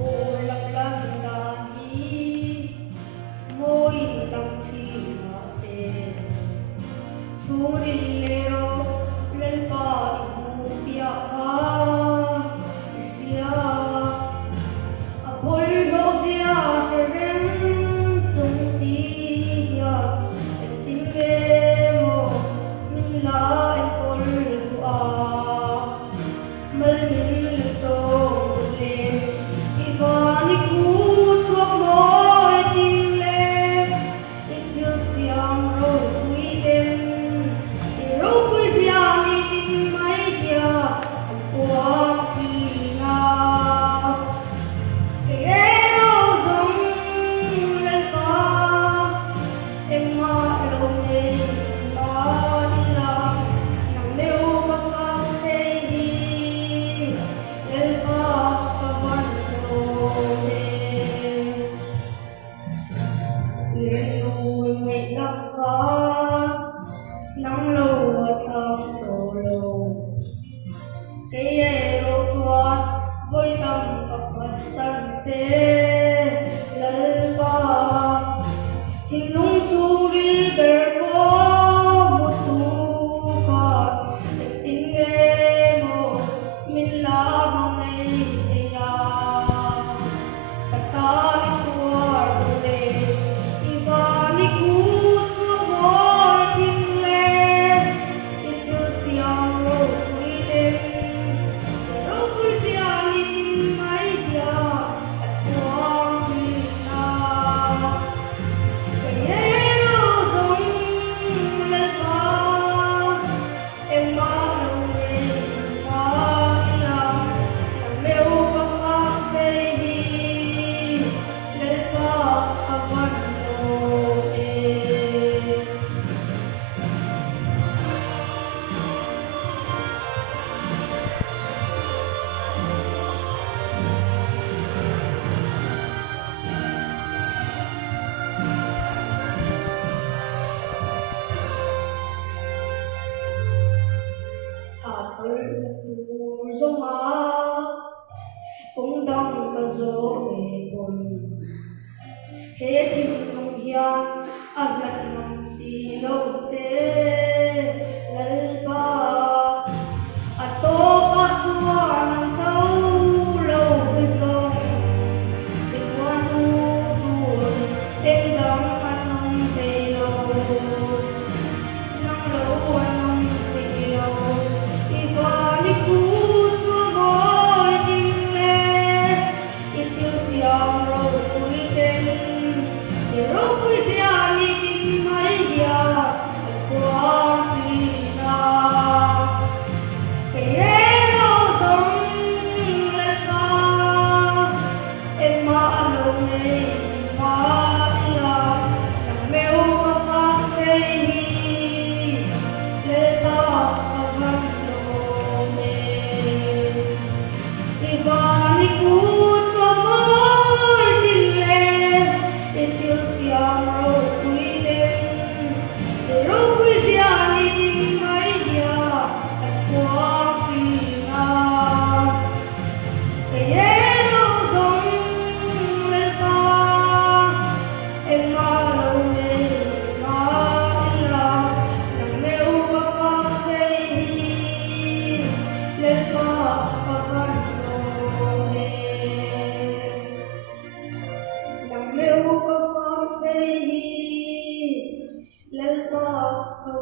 Ô lấp lánh đàn ý môi lòng chi mà se surilero lel pa ibu pia kha sia apol rosia serem chung sia etingemo minla enkol dua mal min so le ivani ku chuak moi tin le itil siam ro kui den i ro kui siam ni tin mai dia kwa thi na ke ro zong le pa em ma lo ne ma ila nang leo ba fa te hi le pa pa ban lo ne Yêu ngày năm có nắng lâu thơm đổ lồ cái eo chua với tâm bậc vật sân chế lal ba chính lung chung đi bờ bó một tu con để tin nghe một mình là mong ngày thì ta đi tua để Ivani kutsu moi tin le itu siang ro kui den ro kui siang ni tin mai dia at kuang chi na kaya ro zong le pa em ma lo ne ma ila nang meu pa pa te hi le pa apan tu zoma cũng đông cả gió về buồn hết chim không hiền ăn lạnh nằm xì lâu chế lal ba à tô ba chua nằm châu lâu với giông tình quan tu tuôn em đắm ăn nông thầy lâu nắng lâu ăn nông xì lâu Ivani kutsu moi tin le itil siang ro kui den i ro kui siang ni tin mai dia kwa chi na ke ro zong le pa em ma lo ne ma ila nang meu ka fa te hi le pa avan Ivani kutsu moi tin le itil siang ro kui den ro kui siang ni tin mai dia at kuang chi na kaya ro zong le pa em ma lo ne ma ila nang meu pa pa te hi le pa pa ban nang meu ka fa te hi lal pa ka